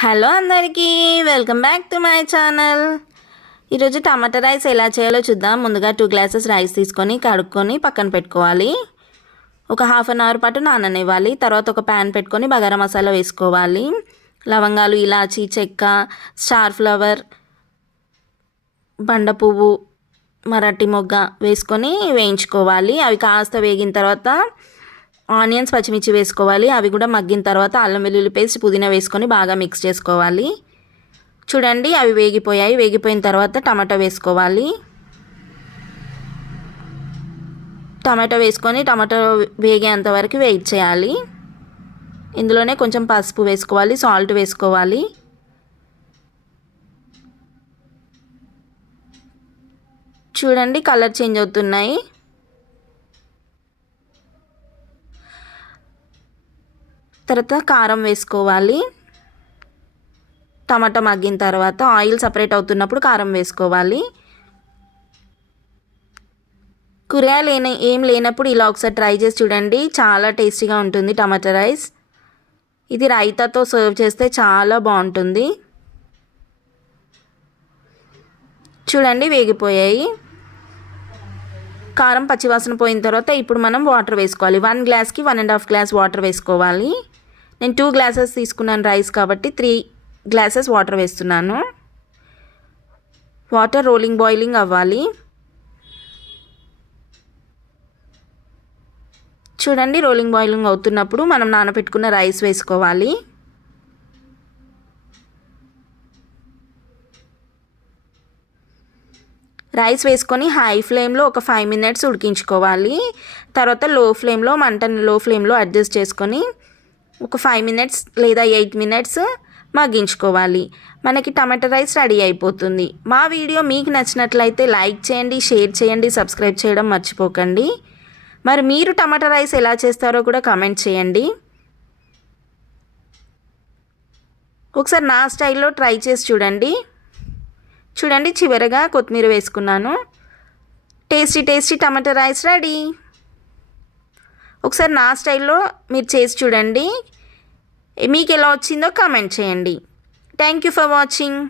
Hello అందరికీ welcome back to my channel. ఈరోజు tomato rice ఎలా చేయాలో చూద్దాం. ముందుగా టూ గ్లాసెస్ రైస్ తీసుకొని కడుక్కొని పక్కన పెట్టుకోవాలి. ఒక హాఫ్ అన్ అవర్ పాటు నాననివ్వాలి. తర్వాత ఒక ప్యాన్ పెట్టుకొని బగారా మసాలా వేసుకోవాలి. లవంగాలు ఇలాచి చెక్క స్టార్ ఫ్లవర్ బండ పువ్వు మరటి మొగ్గ వేసుకొని వేయించుకోవాలి. అవి కాస్త వేగిన తర్వాత ఆనియన్స్ పచ్చిమిర్చి వేసుకోవాలి. అవి కూడా మగ్గిన తర్వాత అల్లం వెల్లుల్లి పేస్ట్ పుదీనా వేసుకొని బాగా మిక్స్ చేసుకోవాలి. చూడండి అవి వేగిపోయాయి. వేగిపోయిన తర్వాత టమాటా వేసుకోవాలి. టమాటా వేసుకొని టమాటా వేగేంత వరకు వెయిట్ చేయాలి ఇందులోనే కొంచెం పసుపు వేసుకోవాలి సాల్ట్ వేసుకోవాలి. చూడండి కలర్ చేంజ్ అవుతున్నాయి. తర్వాత కారం వేసుకోవాలి. టమాటా మగ్గిన తర్వాత ఆయిల్ సపరేట్ అవుతున్నప్పుడు కారం వేసుకోవాలి. కూరగాయలు లేని ఏం లేనప్పుడు ఇలా ఒకసారి ట్రై చేసి చూడండి. చాలా టేస్టీగా ఉంటుంది టమాటా రైస్. ఇది రైతాతో సర్వ్ చేస్తే చాలా బాగుంటుంది. చూడండి వేగిపోయాయి. కారం పచ్చివాసన పోయిన తర్వాత ఇప్పుడు మనం వాటర్ వేసుకోవాలి. వన్ గ్లాస్కి one and half glass water వేసుకోవాలి. నేను టూ గ్లాసెస్ తీసుకున్నాను రైస్ కాబట్టి త్రీ గ్లాసెస్ వాటర్ వేస్తున్నాను. వాటర్ రోలింగ్ బాయిలింగ్ అవ్వాలి. చూడండి రోలింగ్ బాయిలింగ్ అవుతున్నప్పుడు మనం నానబెట్టుకున్న రైస్ వేసుకోవాలి. రైస్ వేసుకొని హై ఫ్లేమ్లో ఒక ఫైవ్ మినిట్స్ ఉడికించుకోవాలి. తర్వాత లో ఫ్లేమ్లో మంటని లో ఫ్లేమ్లో అడ్జస్ట్ చేసుకొని ఒక ఫైవ్ మినిట్స్ లేదా ఎయిట్ మినిట్స్ మగ్గించుకోవాలి. మనకి టమాటా రైస్ రెడీ అయిపోతుంది. మా వీడియో మీకు నచ్చినట్లయితే లైక్ చేయండి షేర్ చేయండి సబ్స్క్రైబ్ చేయడం మర్చిపోకండి. మరి మీరు టమాటా రైస్ ఎలా చేస్తారో కూడా కామెంట్ చేయండి. ఒకసారి నా స్టైల్లో ట్రై చేసి చూడండి. చూడండి చివరగా కొత్తిమీర వేసుకున్నాను. Tasty tasty tomato rice ready. ఒకసారి నా స్టైల్లో మీరు చేసి చూడండి. మీకు ఎలా వచ్చిందో కామెంట్ చేయండి. Thank you for watching